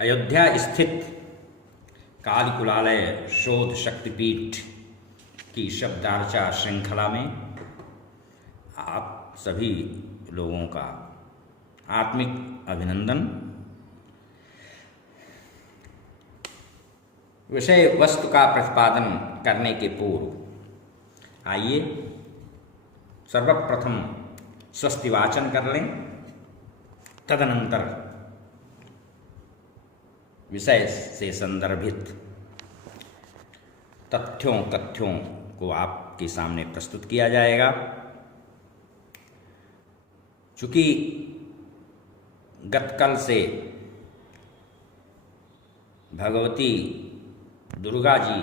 अयोध्या स्थित कालकुलालय शोध शक्तिपीठ की शब्दार्चा श्रृंखला में आप सभी लोगों का आत्मिक अभिनंदन। विषय वस्तु का प्रतिपादन करने के पूर्व आइए सर्वप्रथम स्वस्ति वाचन कर लें, तदनंतर विषय से संदर्भित तथ्यों को आपके सामने प्रस्तुत किया जाएगा। चूंकि गतकल से भगवती दुर्गा जी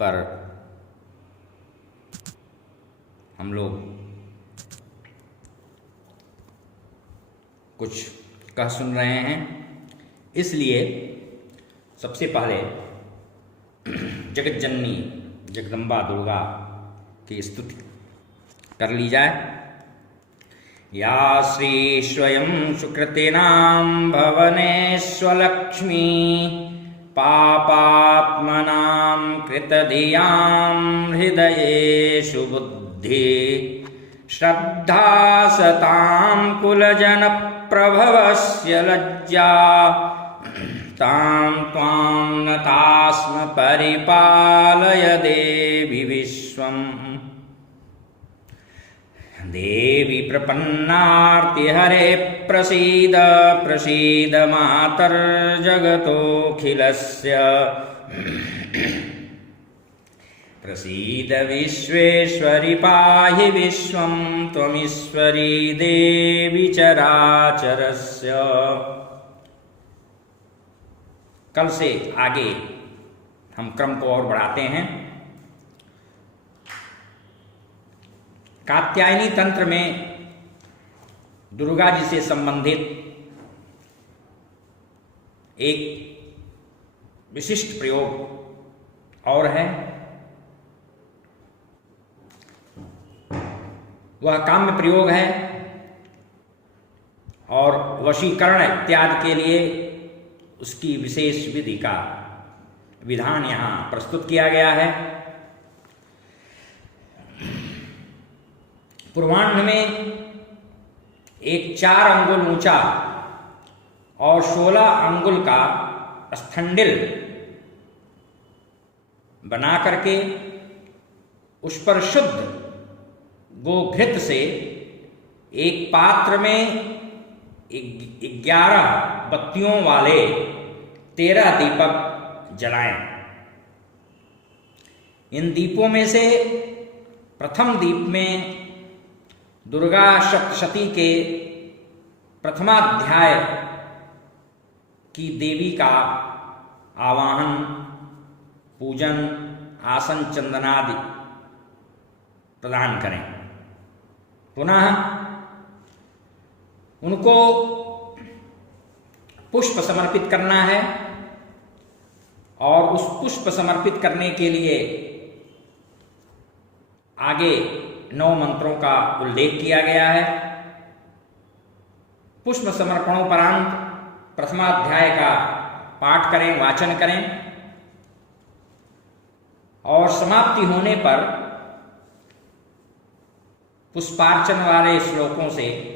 पर हम लोग कुछ कह सुन रहे हैं, इसलिए सबसे पहले जगत जननी जगदम्बा दुर्गा की स्तुति कर ली जाए। या श्री स्वयं सुकृतिनां भवनेष्वलक्ष्मी पापात्मनां कृतधियां हृदयेषु बुद्धि श्रद्धा सतां कुलजनप्रभवस्य लज्जा तां त्वां नतास्म परिपालय देवि विश्वम्। देवी प्रपन्नार्तिहरे प्रसीद प्रसीद मातर्जगतोऽखिलस्य प्रसीद विश्वेश्वरि पाहि विश्वं त्वमीश्वरी देवी चराचरस्य। कल से आगे हम क्रम को और बढ़ाते हैं। कात्यायनी तंत्र में दुर्गा जी से संबंधित एक विशिष्ट प्रयोग और है, वह काम्य प्रयोग है और वशीकरण इत्यादि के लिए उसकी विशेष विधि का विधान यहां प्रस्तुत किया गया है। पूर्वाह्न में एक 4 अंगुल ऊंचा और 16 अंगुल का स्थंडिल बना करके उस पर शुद्ध गोघृत से एक पात्र में 11 बत्तियों वाले 13 दीपक जलाएं। इन दीपों में से प्रथम दीप में दुर्गा सप्तशती के प्रथमाध्याय की देवी का आवाहन, पूजन, आसन चंदनादि प्रदान करें। पुनः उनको पुष्प समर्पित करना है और उस पुष्प समर्पित करने के लिए आगे 9 मंत्रों का उल्लेख किया गया है। पुष्प समर्पणोपरांत प्रथमाध्याय का पाठ करें, वाचन करें और समाप्ति होने पर पुष्पार्चन वाले श्लोकों से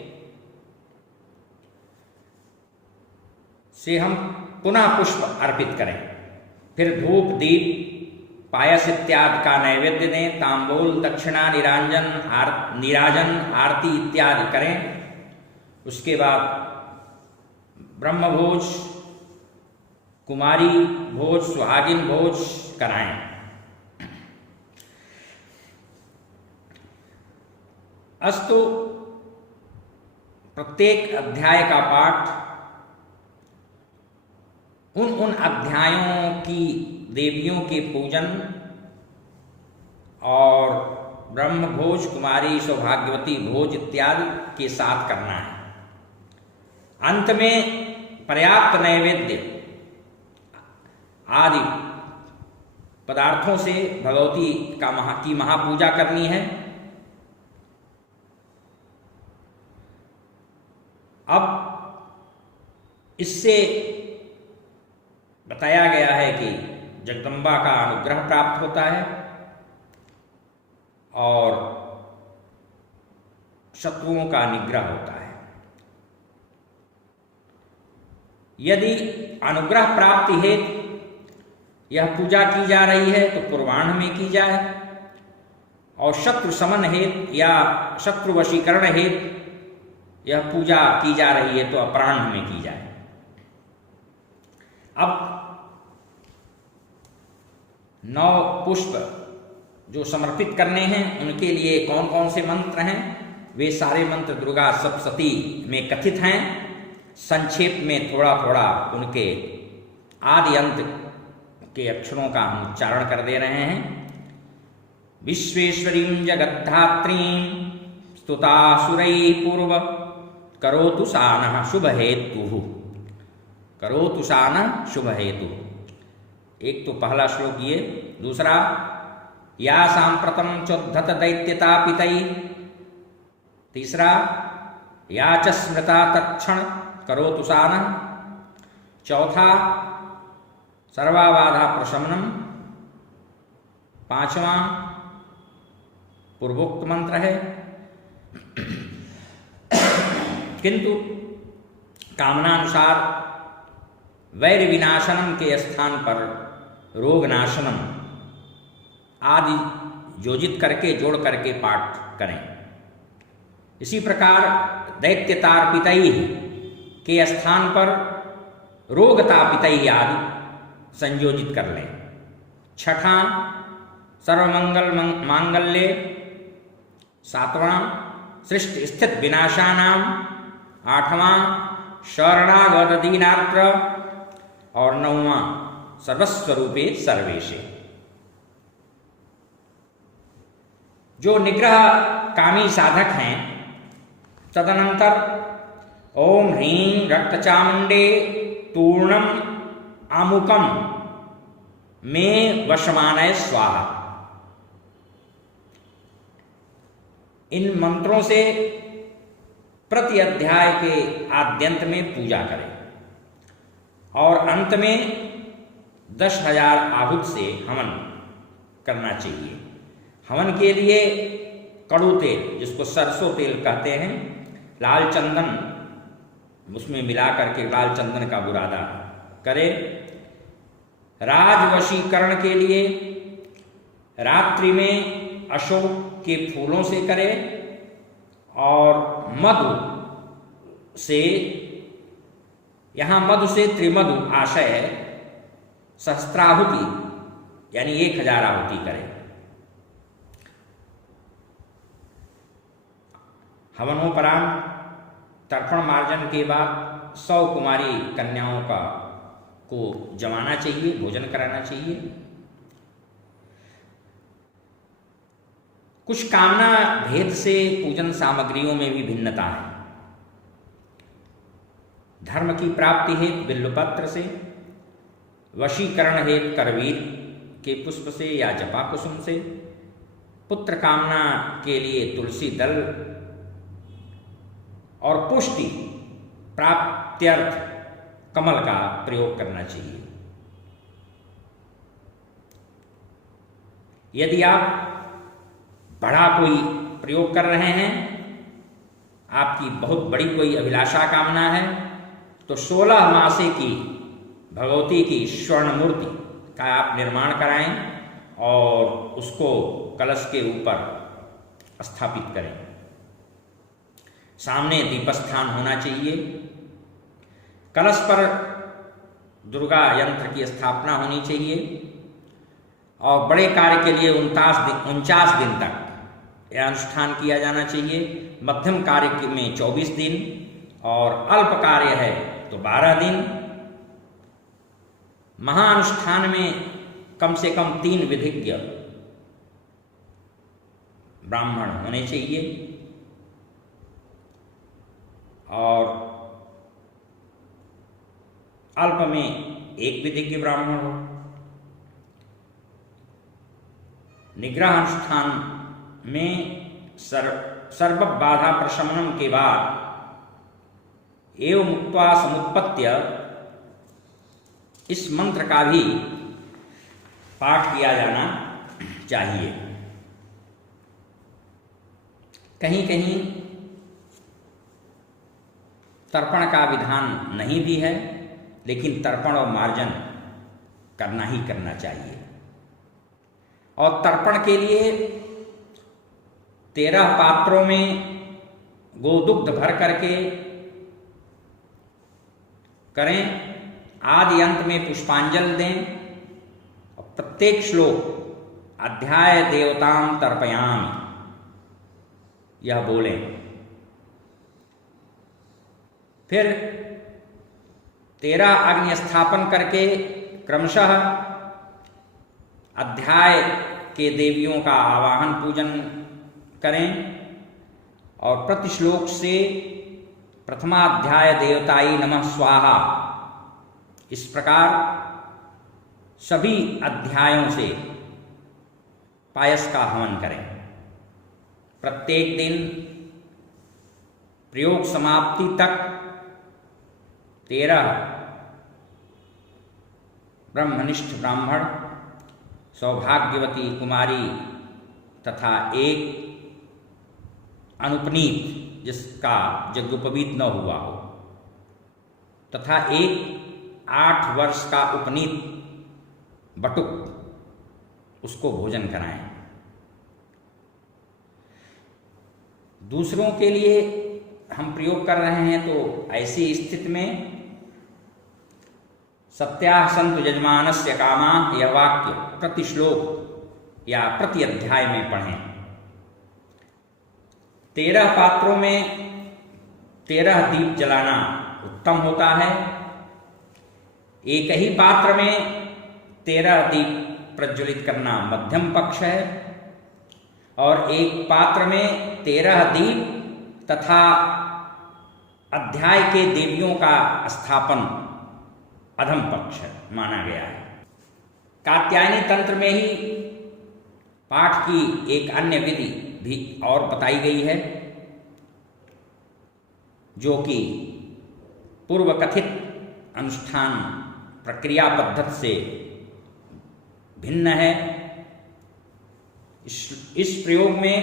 हम पुनः पुष्प अर्पित करें। फिर धूप, दीप, पायस इत्यादि का नैवेद्य दें, तांबूल, दक्षिणा, नीराजन, आरती इत्यादि करें। उसके बाद ब्रह्मभोज, कुमारी भोज, सुहागिन भोज कराएं। अस्तु प्रत्येक अध्याय का पाठ उन अध्यायों की देवियों के पूजन और ब्रह्म भोज, कुमारी, सौभाग्यवती भोज इत्यादि के साथ करना है। अंत में पर्याप्त नैवेद्य आदि पदार्थों से भगवती की महापूजा करनी है। अब इससे बताया गया है कि जगदम्बा का अनुग्रह प्राप्त होता है और शत्रुओं का निग्रह होता है। यदि अनुग्रह प्राप्ति हेतु यह पूजा की जा रही है तो पूर्वाह्न में की जाए, और शत्रु समन हेतु या शत्रु वशीकरण हेतु यह पूजा की जा रही है तो अपराह्न में की जाए। अब 9 पुष्प जो समर्पित करने हैं उनके लिए कौन कौन से मंत्र हैं, वे सारे मंत्र दुर्गा सप्तशती में कथित हैं। संक्षेप में थोड़ा थोड़ा उनके आदि अंत के अक्षरों का हम उच्चारण कर दे रहे हैं। विश्वेश्वरीं जगद्धात्रीं स्तुतासुरैः पूर्व करोतु सा नः शुभ हेतुः, करोतु सा नः शुभ हेतु। एक तो पहला श्लोक ये, दूसरा या सांप्रतम चोद्धत दैत्यतापितैः, तीसरा या च स्मृता तत्क्षण करोतु सा नः, चौथा सर्वाबाधा प्रशमनम, पांचवा पूर्वोक्त मंत्र है। किंतु कामनानुसार वैर विनाशनम के स्थान पर रोग नाशनम आदि योजित करके जोड़ करके पाठ करें। इसी प्रकार दैत्यतार्पितैः के स्थान पर रोगतापितैः आदि संयोजित कर लें। छठा सर्वमंगल मांगल्ये, सातवां सृष्टि स्थित विनाशानाम, आठवां शरणागत दीनार्त्र और नौवां सर्वस्वरूपे सर्वेशे। जो निग्रह कामी साधक हैं तदनंतर ओम ह्रीं रक्तचामुंडे तूर्णम आमुकम में वशमानय स्वाहा, इन मंत्रों से प्रति अध्याय के आद्यंत में पूजा करें और अंत में 10,000 आहुत से हवन करना चाहिए। हवन के लिए कड़ू तेल, जिसको सरसों तेल कहते हैं, लाल चंदन उसमें मिला करके लाल चंदन का बुरादा करे। राजवशीकरण के लिए रात्रि में अशोक के फूलों से करे और मधु से, यहां मधु से त्रिमधु आशय है, सहस्त्राहुति यानी 1000 आहुति करे। हवनोपरांत तर्पण मार्जन के बाद 100 कुमारी कन्याओं को जमाना चाहिए, भोजन कराना चाहिए। कुछ कामना भेद से पूजन सामग्रियों में भी भिन्नता है। धर्म की प्राप्ति हेतु बिल्वपत्र से, वशीकरण हेतु करवीर के पुष्प से या जपा कुसुम से, पुत्र कामना के लिए तुलसी दल और पुष्टि प्राप्त्यर्थ कमल का प्रयोग करना चाहिए। यदि आप बड़ा कोई प्रयोग कर रहे हैं, आपकी बहुत बड़ी कोई अभिलाषा कामना है, तो 16 मासे की भगवती की स्वर्ण मूर्ति का आप निर्माण कराएं और उसको कलश के ऊपर स्थापित करें। सामने दीपस्थान होना चाहिए। कलश पर दुर्गा यंत्र की स्थापना होनी चाहिए और बड़े कार्य के लिए 49 दिन तक यह अनुष्ठान किया जाना चाहिए। मध्यम कार्य में 24 दिन और अल्प कार्य है तो 12 दिन। महाअनुष्ठान में कम से कम 3 विधिज्ञ ब्राह्मण होने चाहिए और अल्प में 1 विधिज्ञ ब्राह्मण हो। निग्रह अनुष्ठान में सर्व बाधा प्रशमनम के बाद एवं मुक्त्वा समुत्पत्य इस मंत्र का भी पाठ किया जाना चाहिए। कहीं कहीं तर्पण का विधान नहीं भी है, लेकिन तर्पण और मार्जन करना ही करना चाहिए। और तर्पण के लिए 13 पात्रों में गोदुग्ध भर करके करें, आदि अंत में पुष्पांजलि दें और प्रत्येक श्लोक अध्याय देवताम तर्पयामि यह बोलें। फिर 13 अग्नि स्थापन करके क्रमशः अध्याय के देवियों का आवाहन पूजन करें और प्रति श्लोक से प्रथमाध्याय देवताई नमः स्वाहा, इस प्रकार सभी अध्यायों से पायस का हवन करें। प्रत्येक दिन प्रयोग समाप्ति तक 13 ब्रह्मनिष्ठ ब्राह्मण, सौभाग्यवती कुमारी तथा एक अनुपनीत जिसका यज्ञोपवीत न हुआ हो तथा एक 8 वर्ष का उपनीत बटुक, उसको भोजन कराएं। दूसरों के लिए हम प्रयोग कर रहे हैं तो ऐसी स्थिति में सत्याः सन्तु यजमानस्य कामा, यह वाक्य प्रति श्लोक या प्रति अध्याय में पढ़ें। 13 पात्रों में 13 दीप जलाना उत्तम होता है। एक ही पात्र में 13 दीप प्रज्वलित करना मध्यम पक्ष है और एक पात्र में 13 दीप तथा अध्याय के देवियों का स्थापन अधम पक्ष माना गया है। कात्यायनी तंत्र में ही पाठ की एक अन्य विधि भी और बताई गई है, जो कि पूर्व कथित अनुष्ठान प्रक्रिया पद्धति से भिन्न है। इस प्रयोग में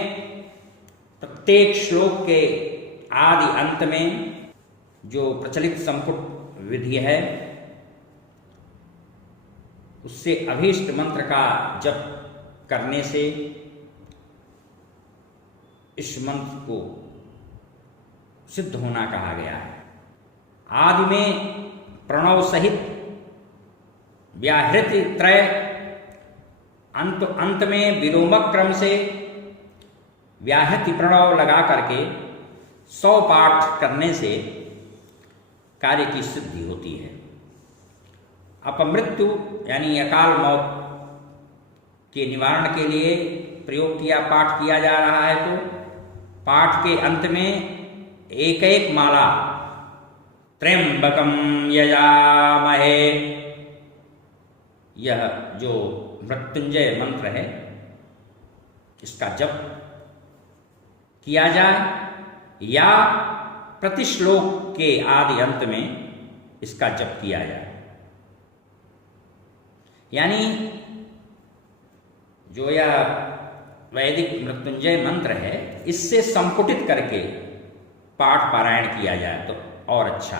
प्रत्येक श्लोक के आदि अंत में जो प्रचलित संपुट विधि है, उससे अभीष्ट मंत्र का जप करने से इस मंत्र को सिद्ध होना कहा गया है। आदि में प्रणव सहित व्याहृति त्रय, अंत में विलोमक क्रम से व्याहृति प्रणव लगा करके 100 पाठ करने से कार्य की सिद्धि होती है। अपमृत्यु यानी अकाल मौत के निवारण के लिए प्रयोग किया पाठ किया जा रहा है, तो पाठ के अंत में एक एक माला त्र्यंबकम यजामहे, यह जो मृत्युंजय मंत्र है, इसका जप किया जाए या प्रति श्लोक के आदि अंत में इसका जप किया जाए। यानी जो यह वैदिक मृत्युंजय मंत्र है, इससे संपुटित करके पाठ पारायण किया जाए तो और अच्छा।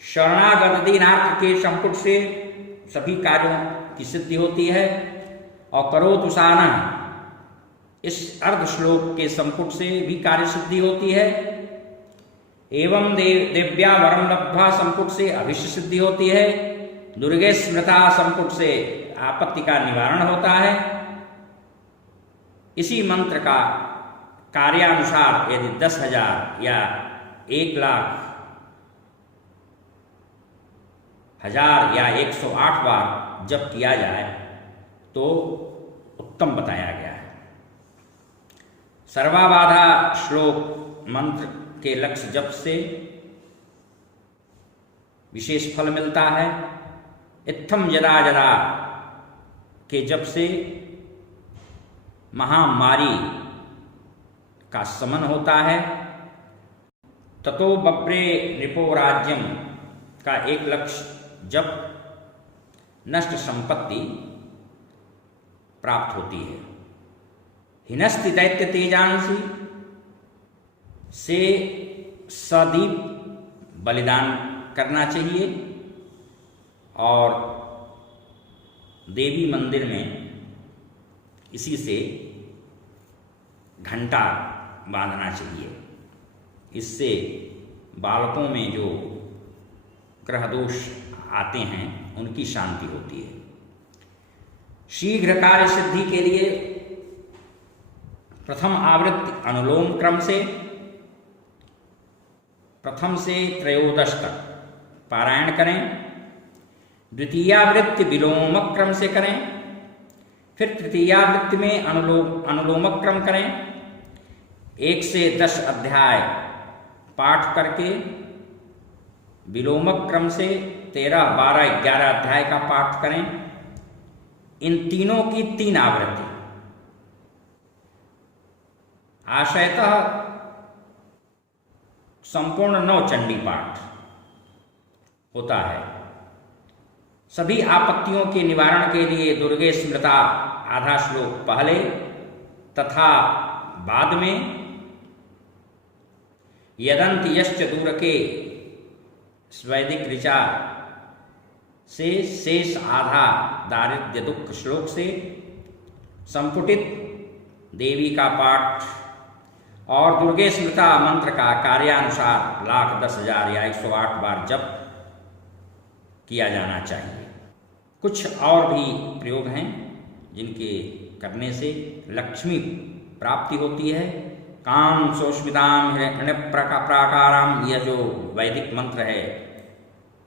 शरणागत दीनार्थ के संपुट से सभी कार्यों की सिद्धि होती है और करोतु सानः इस अर्ध श्लोक के संपुट से भी कार्य सिद्धि होती है। एवं देव्या वरम लब्ध्वा संपुट से अभिष्ट सिद्धि होती है। दुर्गे स्मृता संपुट से आपत्ति का निवारण होता है। इसी मंत्र का कार्यानुसार यदि 10,000 या 1,00,000 1000 या 108 बार जप किया जाए तो उत्तम बताया गया है। सर्वाबाधा श्लोक मंत्र के लक्ष्य जप से विशेष फल मिलता है। इत्थम जरा जरा के जप से महामारी का शमन होता है। ततो बप्रे नृपो राज्यम का एक लक्ष्य जब नष्ट संपत्ति प्राप्त होती है। हिनस्ति दैत्य तेजांसी से सदीप बलिदान करना चाहिए और देवी मंदिर में इसी से घंटा बांधना चाहिए। इससे बालकों में जो ग्रह दोष आते हैं उनकी शांति होती है। शीघ्र कार्य सिद्धि के लिए प्रथम आवृत्ति अनुलोम क्रम से प्रथम से त्रयोदश तक पारायण करें। द्वितीयावृत्ति विलोम क्रम से करें। फिर तृतीयावृत्ति में अनुलोम क्रम करें। 1 से 10 अध्याय पाठ करके विलोम क्रम से 13, 12, 11 अध्याय का पाठ करें। इन तीनों की 3 आवृत्ति। आशयतः संपूर्ण 9 चंडी पाठ होता है। सभी आपत्तियों के निवारण के लिए दुर्गे स्मृता आधा श्लोक पहले तथा बाद में, यदंत यश्च दूर के स्वैदिक ऋचा से शेष आधा दारिद्र्य दुख श्लोक से संपुटित देवी का पाठ और दुर्गे स्मृता मंत्र का कार्यानुसार 1,10,000 या 108 बार जप किया जाना चाहिए। कुछ और भी प्रयोग हैं जिनके करने से लक्ष्मी प्राप्ति होती है। काम सोष्मिताम हिरण्य प्राकाराम, यह जो वैदिक मंत्र है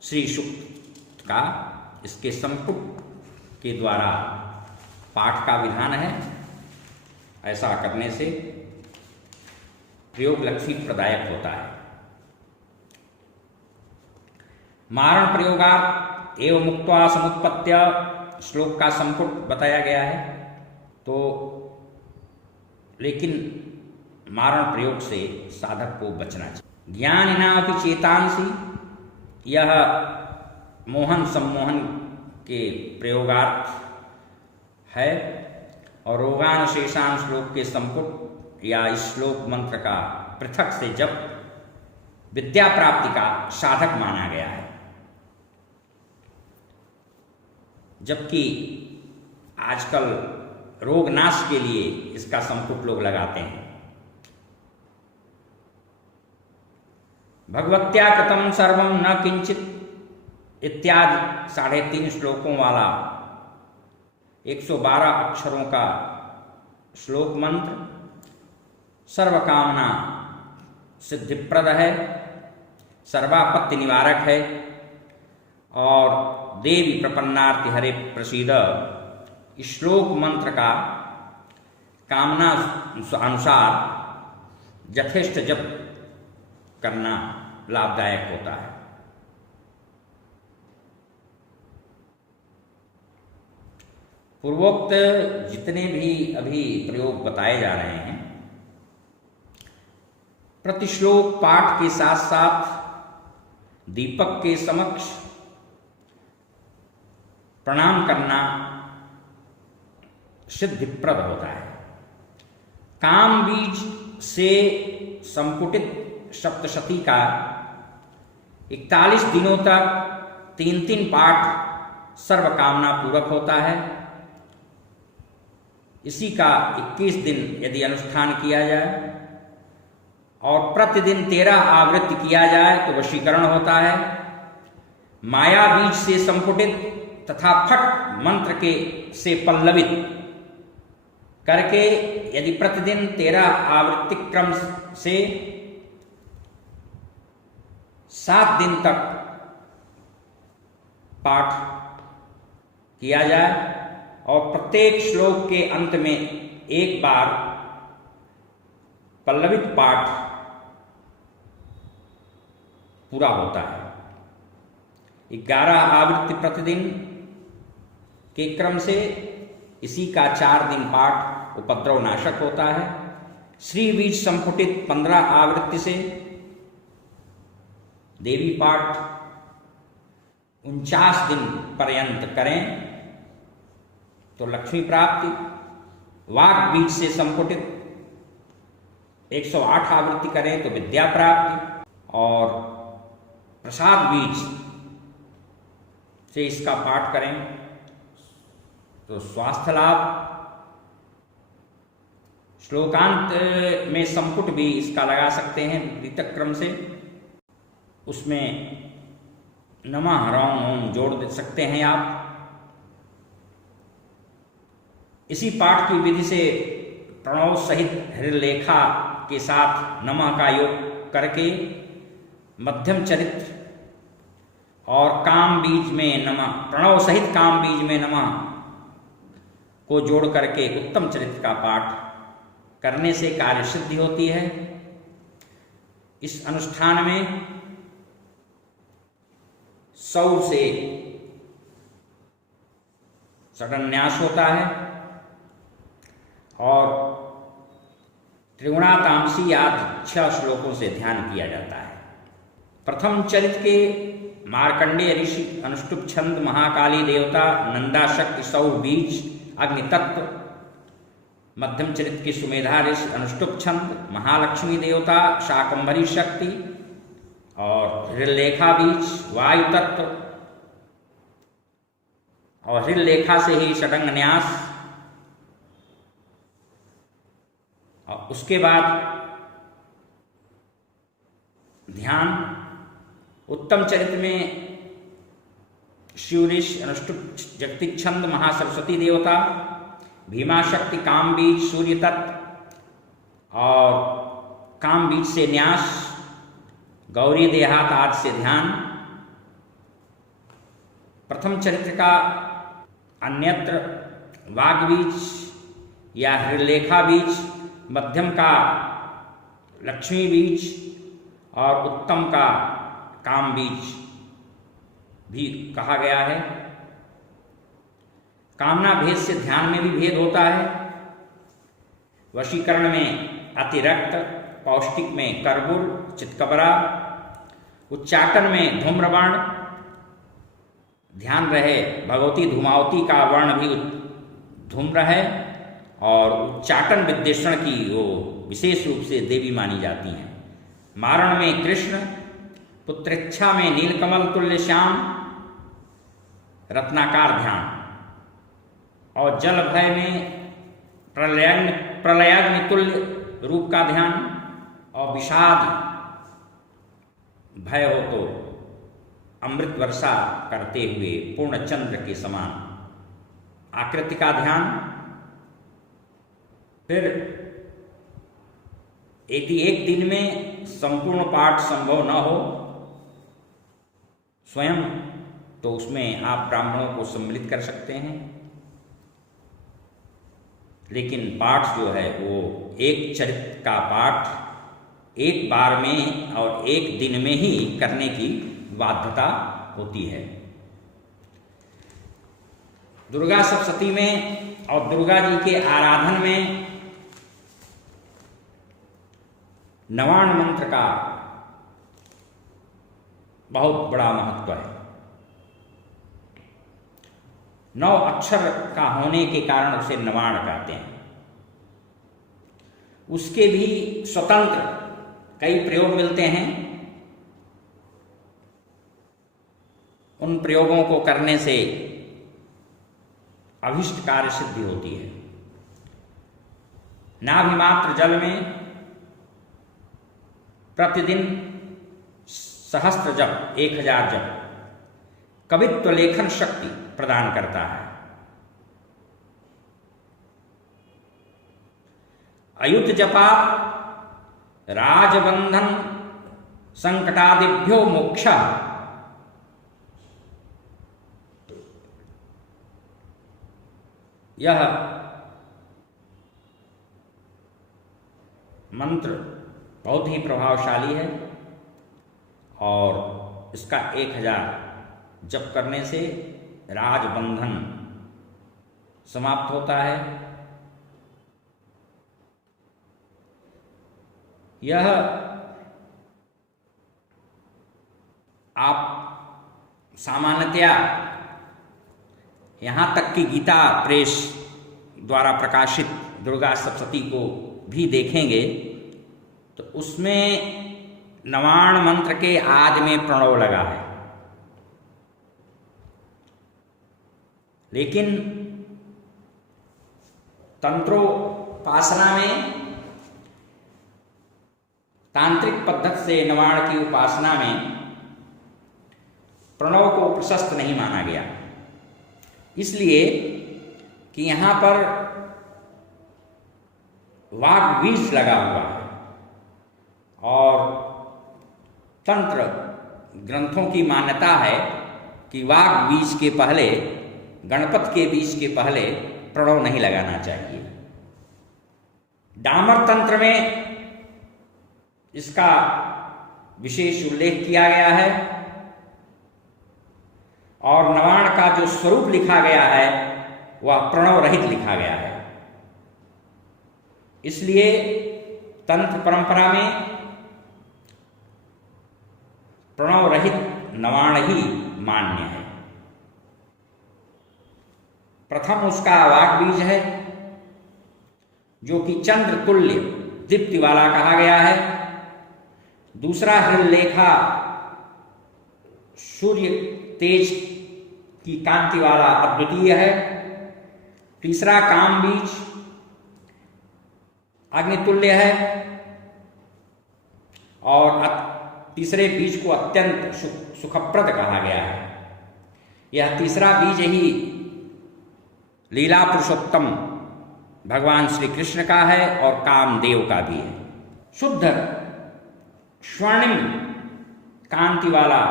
श्री सूक्त का, इसके संपुट के द्वारा पाठ का विधान है। ऐसा करने से प्रयोग लक्ष्मी प्रदायक होता है। मारण प्रयोगार्थ एवं मुक्त्वा समुत्पत्त्य श्लोक का संपुट बताया गया है। तो लेकिन मारण प्रयोग से साधक को बचना चाहिए। ज्ञानिनापि चेतांसी, यह मोहन सम्मोहन के प्रयोगार्थ है और रोगान शेषान श्लोक के संपुट या इस श्लोक मंत्र का पृथक से जप विद्या प्राप्ति का साधक माना गया है। जबकि आजकल रोग नाश के लिए इसका संपुट लोग लगाते हैं। भगवत्या कृतं सर्वं न किंचित इत्यादि 3.5 श्लोकों वाला 112 अक्षरों का श्लोक मंत्र सर्वकामना सिद्धिप्रद है, सर्वापत्ति निवारक है और देवी प्रपन्नार्ति हरे प्रसीद इस श्लोक मंत्र का कामना अनुसार यथेष्ट जप करना लाभदायक होता है। पूर्वोक्त जितने भी अभी प्रयोग बताए जा रहे हैं, प्रतिश्लोक पाठ के साथ साथ दीपक के समक्ष प्रणाम करना सिद्धिप्रद होता है। काम बीज से संपुटित सप्तशती का 41 दिनों तक 3-3 पाठ सर्वकामना पूरक होता है। इसी का 21 दिन यदि अनुष्ठान किया जाए और प्रतिदिन 13 आवृत्ति किया जाए तो वशीकरण होता है। माया बीज से संपुटित तथा फट मंत्र के से पल्लवित करके यदि प्रतिदिन 13 आवृत्ति क्रम से 7 दिन तक पाठ किया जाए और प्रत्येक श्लोक के अंत में एक बार पल्लवित पाठ पूरा होता है। 11 आवृत्ति प्रतिदिन के क्रम से इसी का 4 दिन पाठ उपद्रव नाशक होता है। श्री बीज संपुटित 15 आवृत्ति से देवी पाठ 49 दिन पर्यंत करें तो लक्ष्मी प्राप्ति, वाग बीज से संपुटित 108 आवृत्ति करें तो विद्या प्राप्ति, और प्रसाद बीज से इसका पाठ करें तो स्वास्थ्य लाभ। श्लोकांत में संपुट भी इसका लगा सकते हैं ऋतक क्रम से, उसमें नमः रौम ओम जोड़ दे सकते हैं आप। इसी पाठ की विधि से प्रणव सहित हृलेखा के साथ नमः का योग करके मध्यम चरित्र और काम बीज में नमः, प्रणव सहित काम बीज में नमः को जोड़ करके उत्तम चरित्र का पाठ करने से कार्य सिद्धि होती है। इस अनुष्ठान में 100 से षडन्यास होता है और त्रिगुणातामसी आदि 6 श्लोकों से ध्यान किया जाता है। प्रथम चरित्र के मार्कंडेय ऋषि अनुष्टुप छंद, महाकाली देवता, नंदा शक्ति, सौ बीज, अग्नि तत्व। मध्यम चरित्र की सुमेधा ऋषि अनुष्टुप छंद, महालक्ष्मी देवता, शाकंभरी शक्ति और हृलेखा बीज, वायु तत्व। और हृलेखा से ही षडंग न्यास। और उसके बाद ध्यान उत्तम चरित्र में शिव ऋषि अनुष्टुप जगतिक छंद, महासरस्वती देवता, भीमा शक्ति, काम बीज, सूर्य तत्व और काम बीज से न्यास, गौरी देहात आदि से ध्यान। प्रथम चरित्र का अन्यत्र वाग बीज या हृलेखा बीज, मध्यम का लक्ष्मी बीज और उत्तम का काम बीज भी कहा गया है। कामना भेद से ध्यान में भी भेद होता है। वशीकरण में अतिरक्त, पौष्टिक में कर्बूर, चितकबरा, उच्चाटन में धूम्रवर्ण। ध्यान रहे भगवती धूमावती का वर्ण भी धूम्र है और उच्चाटन विद्वेषण की वो विशेष रूप से देवी मानी जाती हैं। मारण में कृष्ण, पुत्रेच्छा में नीलकमल तुल्य श्याम, रत्नाकार ध्यान। और जल भय में प्रलयाग्नि तुल्य रूप का ध्यान। और विषाद भय हो तो अमृत वर्षा करते हुए पूर्ण चंद्र के समान आकृति का ध्यान। फिर यदि एक दिन में संपूर्ण पाठ संभव न हो स्वयं, तो उसमें आप ब्राह्मणों को सम्मिलित कर सकते हैं। लेकिन पाठ जो है वो एक चरित्र का पाठ एक बार में और एक दिन में ही करने की बाध्यता होती है। दुर्गा सप्तमी में और दुर्गा जी के आराधन में नवाण मंत्र का बहुत बड़ा महत्व है। 9 अक्षर का होने के कारण उसे नवाण कहते हैं। उसके भी स्वतंत्र कई प्रयोग मिलते हैं। उन प्रयोगों को करने से अभिष्ट कार्य सिद्धि होती है। नाभिमात्र जल में प्रतिदिन सहस्त्र जप, 1000 जप कवित्व लेखन शक्ति प्रदान करता है। अयुत जपा राजबंधन संकटादिभ्यो मोक्ष। यह मंत्र बहुत ही प्रभावशाली है और इसका 1000 जप करने से राजबंधन समाप्त होता है। यह आप सामान्यतया यहाँ तक कि गीता प्रेस द्वारा प्रकाशित दुर्गा सप्तशती को भी देखेंगे तो उसमें नवाण मंत्र के आदि में प्रणव लगा है, लेकिन तंत्रोपासना में, तांत्रिक पद्धति से नवाण की उपासना में प्रणव को प्रशस्त नहीं माना गया, इसलिए कि यहाँ पर वाग बीज लगा हुआ है और तंत्र ग्रंथों की मान्यता है कि वाग बीज के पहले, गणपत के बीज के पहले प्रणव नहीं लगाना चाहिए। डामर तंत्र में इसका विशेष उल्लेख किया गया है और नवाण का जो स्वरूप लिखा गया है वह प्रणव रहित लिखा गया है, इसलिए तंत्र परंपरा में प्रणव रहित नवाण ही मान्य है। प्रथम उसका वाग बीज है जो कि चंद्र तुल्य दीप्ति वाला कहा गया है। दूसरा हृदलेखा सूर्य तेज की कांति वाला अद्वितीय है। तीसरा काम बीज अग्नितुल्य है और तीसरे बीज को अत्यंत सुखप्रद कहा गया है। यह तीसरा बीज ही लीला पुरुषोत्तम भगवान श्री कृष्ण का है और कामदेव का भी है। शुद्ध स्वर्णिम कांति वाला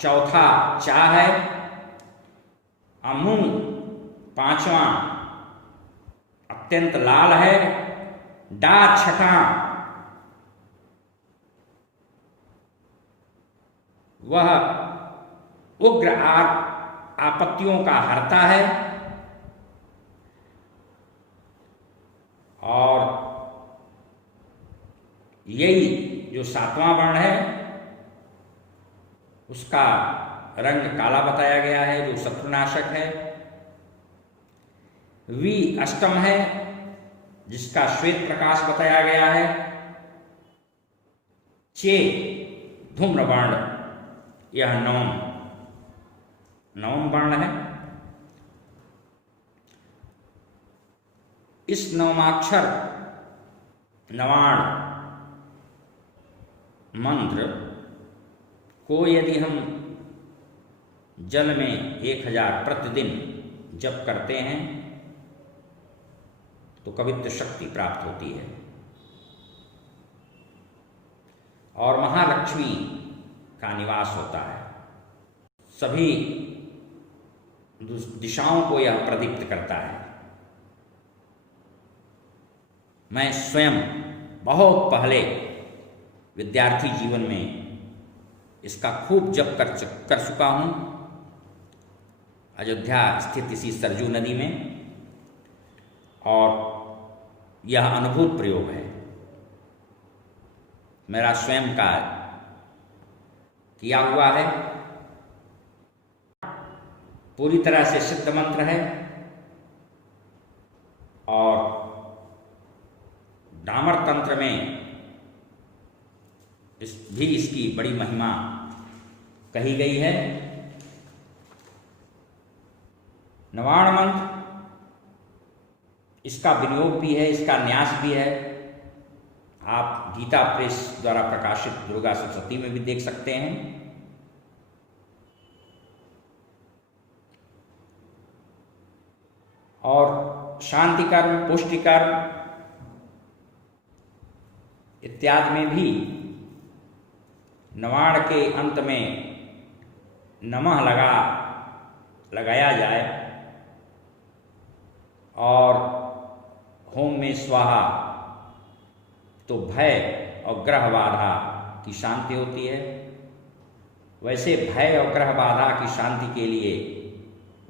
चौथा चा है। अमूंग पांचवा अत्यंत लाल है। डा छठा वह उग्र आपत्तियों का हरता है और यही जो सातवां वर्ण है उसका रंग काला बताया गया है जो शत्रुनाशक है। वी अष्टम है जिसका श्वेत प्रकाश बताया गया है। चे धूम्र वर्ण यह नवम वर्ण है। इस नवमाक्षर नवाण मंत्र को यदि हम जल में 1000 प्रतिदिन जप करते हैं तो कवित्व शक्ति प्राप्त होती है और महालक्ष्मी का निवास होता है। सभी दिशाओं को यह प्रदीप्त करता है। मैं स्वयं बहुत पहले विद्यार्थी जीवन में इसका खूब जप कर चुका हूँ अयोध्या स्थित इसी सरजू नदी में, और यह अनुभूत प्रयोग है मेरा स्वयं का किया हुआ है। पूरी तरह से सिद्ध मंत्र है और डामर तंत्र में इसकी बड़ी महिमा कही गई है। नवाण मंत्र इसका विनियोग भी है, इसका न्यास भी है। आप गीता प्रेस द्वारा प्रकाशित दुर्गा सप्तशती में भी देख सकते हैं। और शांति कर्म, पुष्टि कर्म इत्यादि में भी नवाण के अंत में नमः लगाया जाए और होम में स्वाहा तो भय और ग्रह बाधा की शांति होती है। वैसे भय और ग्रह बाधा की शांति के लिए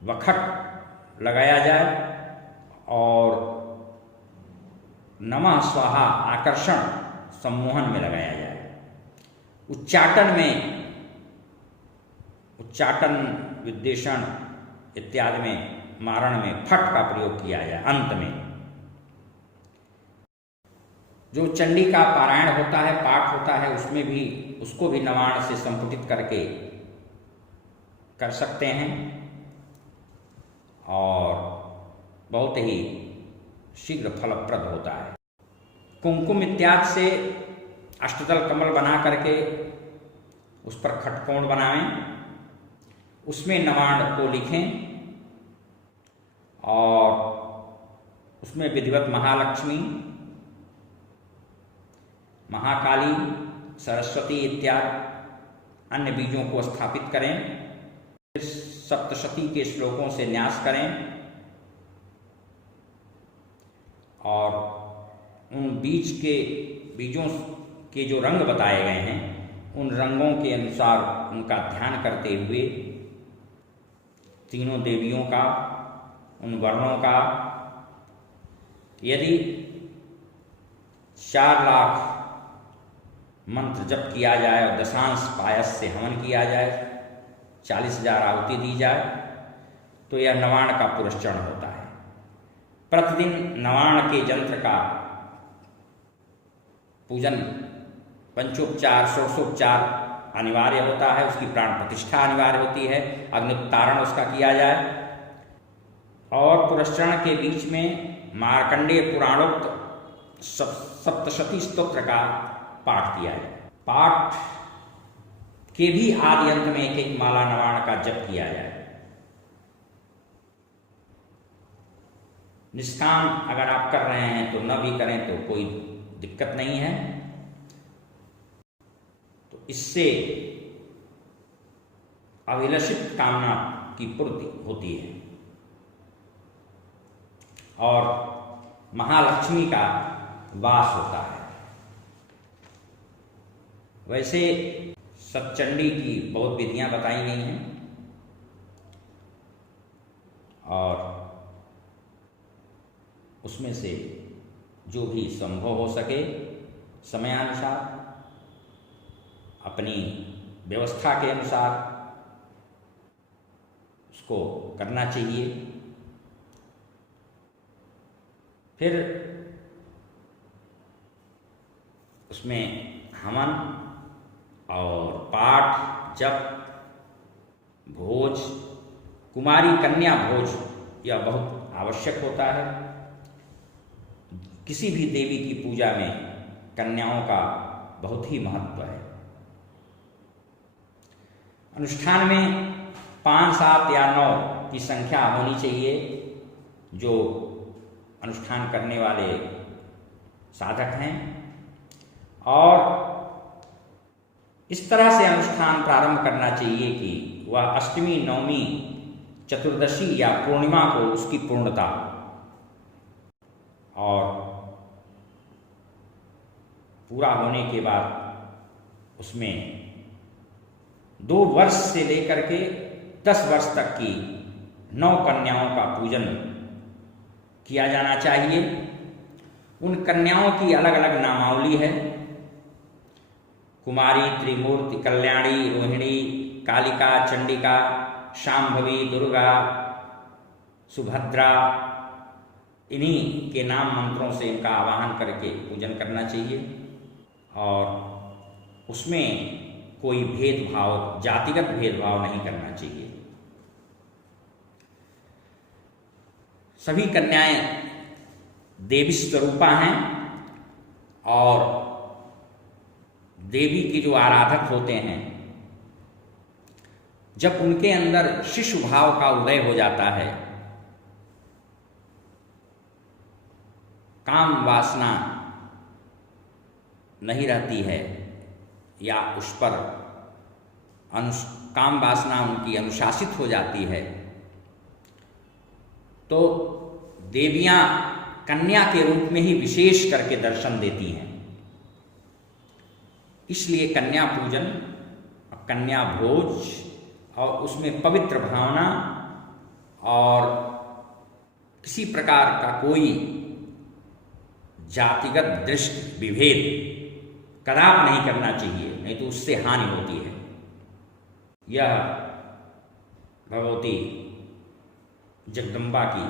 वखट लगाया जाए और नमः स्वाहा आकर्षण सम्मोहन में लगाया जाए। उच्चाटन में उच्चाटन, विद्वेषण इत्यादि में, मारण में फट का प्रयोग किया जाए। अंत में जो चंडी का पारायण होता है, पाठ होता है, उसमें भी उसको भी नवाण से संपुटित करके कर सकते हैं और बहुत ही शीघ्र फलप्रद होता है। कुमकुम इत्यादि से अष्टदल कमल बना करके उस पर खटकोण बनाएं, उसमें नवाण को लिखें और उसमें विधिवत महालक्ष्मी, महाकाली, सरस्वती इत्यादि अन्य बीजों को स्थापित करें। फिर सप्तशती के श्लोकों से न्यास करें और उन बीजों के जो रंग बताए गए हैं, उन रंगों के अनुसार उनका ध्यान करते हुए तीनों देवियों का, उन वर्णों का, यदि 4 लाख मंत्र जप किया जाए और दशांश पायस से हवन किया जाए, 40,000 आहुति दी जाए, तो यह नवाण का पुरस्चरण होता है। प्रतिदिन नवाण के यंत्र का पूजन, पंचोपचार, षोडशोपचार अनिवार्य होता है, उसकी प्राण प्रतिष्ठा अनिवार्य होती है, अग्निउत्तारण उसका किया जाए और पुरस्चरण के बीच में मार्कंडेय पुराणोक्त सप्तशती स्तोत्र का पाठ किया जाए। पाठ के भी आदि अंत में एक एक माला नवाण का जप किया जाए। निष्काम अगर आप कर रहे हैं तो न भी करें तो कोई दिक्कत नहीं है। तो इससे अभिलषित कामना की पूर्ति होती है और महालक्ष्मी का वास होता है। वैसे सतचंडी की बहुत विधियां बताई गई हैं और उसमें से जो भी संभव हो सके समयानुसार, अपनी व्यवस्था के अनुसार उसको करना चाहिए। फिर उसमें हवन और पाठ, जप, भोज, कुमारी कन्या भोज यह बहुत आवश्यक होता है। किसी भी देवी की पूजा में कन्याओं का बहुत ही महत्व है। अनुष्ठान में 5, 7 या 9 की संख्या होनी चाहिए जो अनुष्ठान करने वाले साधक हैं और इस तरह से अनुष्ठान प्रारंभ करना चाहिए कि वह अष्टमी, नवमी, चतुर्दशी या पूर्णिमा को उसकी पूर्णता और पूरा होने के बाद उसमें 2 वर्ष से लेकर के 10 वर्ष तक की 9 कन्याओं का पूजन किया जाना चाहिए। उन कन्याओं की अलग अलग नामावली है। कुमारी, त्रिमूर्ति, कल्याणी, रोहिणी, कालिका, चंडिका, शांभवी, दुर्गा, सुभद्रा, इन्हीं के नाम मंत्रों से इनका आवाहन करके पूजन करना चाहिए और उसमें कोई भेदभाव, जातिगत भेदभाव नहीं करना चाहिए। सभी कन्याएं देवी स्वरूपा हैं और देवी के जो आराधक होते हैं, जब उनके अंदर शिशु भाव का उदय हो जाता है, काम वासना नहीं रहती है या उस पर काम वासना उनकी अनुशासित हो जाती है, तो देवियां कन्या के रूप में ही विशेष करके दर्शन देती हैं। इसलिए कन्या पूजन, कन्या भोज और उसमें पवित्र भावना और किसी प्रकार का कोई जातिगत दृष्टि, विभेद कदापि नहीं करना चाहिए, नहीं तो उससे हानि होती है। यह भगवती जगदम्बा की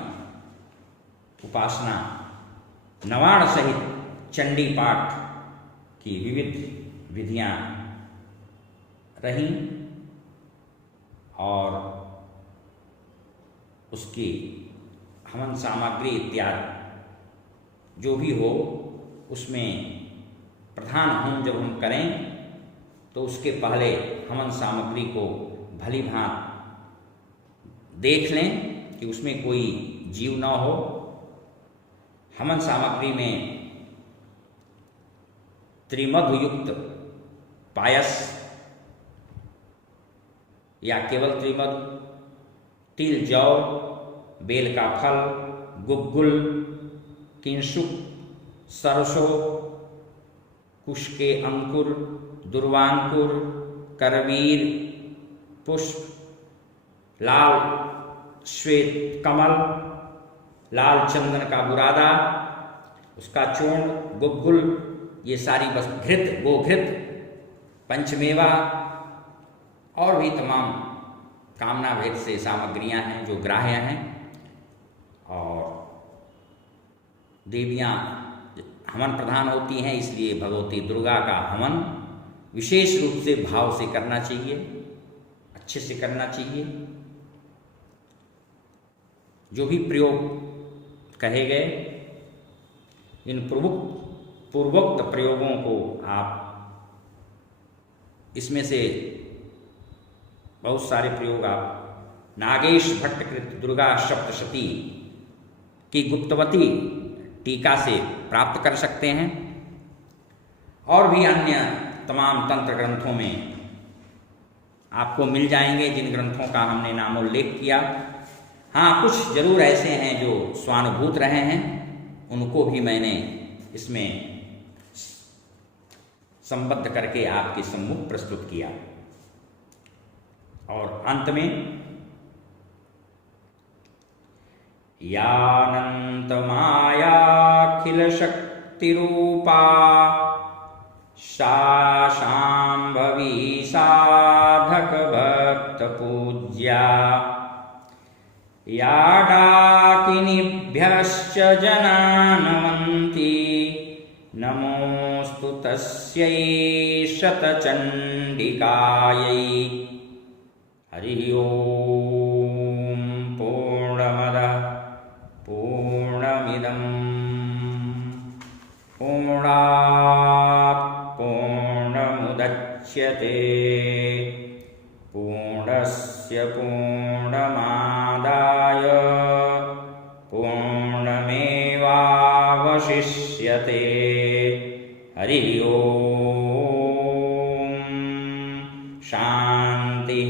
उपासना नवाण सहित चंडी पाठ की विविध विधियां रहीं और उसकी हवन सामग्री इत्यादि जो भी हो, उसमें प्रधान होम जब हम करें तो उसके पहले हवन सामग्री को भली भांति देख लें कि उसमें कोई जीव न हो। हवन सामग्री में त्रिमधु युक्त पायस या केवल त्रिमधु, तिल जौ, बेल का फल, गुग्गुल, किंशुक, सरसों, कुश के अंकुर, दुर्वांकुर, करवीर पुष्प, लाल श्वेत कमल, लाल चंदन का बुरादा, उसका चूर्ण, गुग्गुल, ये सारी बस घृत, गोघृत, पंचमेवा और भी तमाम कामना भेद से सामग्रियां हैं जो ग्राह्य हैं। और देवियां हवन प्रधान होती हैं, इसलिए भगवती दुर्गा का हवन विशेष रूप से भाव से करना चाहिए, अच्छे से करना चाहिए। जो भी प्रयोग कहे गए, इन पूर्वोक्त प्रयोगों को आप इसमें से बहुत सारे प्रयोग आप नागेश भट्टकृत दुर्गा सप्तशती की गुप्तवती टीका से प्राप्त कर सकते हैं और भी अन्य तमाम तंत्र ग्रंथों में आपको मिल जाएंगे जिन ग्रंथों का हमने नामोल्लेख किया। हाँ, कुछ जरूर ऐसे हैं जो स्वानुभूत रहे हैं, उनको भी मैंने इसमें संबद्ध करके आपके सम्मुख प्रस्तुत किया। और अंत में यानंत मायाखिल शक्ति रूपा सा शांभवी साधक भक्त पूज्या या डाकिनीभ्यश्च जनानवन्ति नमोस्तु तस्यै शतचण्डिकायै। हरि ओम। पूर्णमदः पूर्णमिदं पूर्णात् पूर्णमुदच्यते पूर्णस्य पूर्णमादाय पूर्णमेवावशिष्यते। हरि ओम। शांति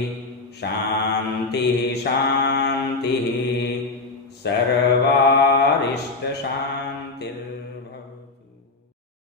शांति शांति। सर्वारिष्ट शांति।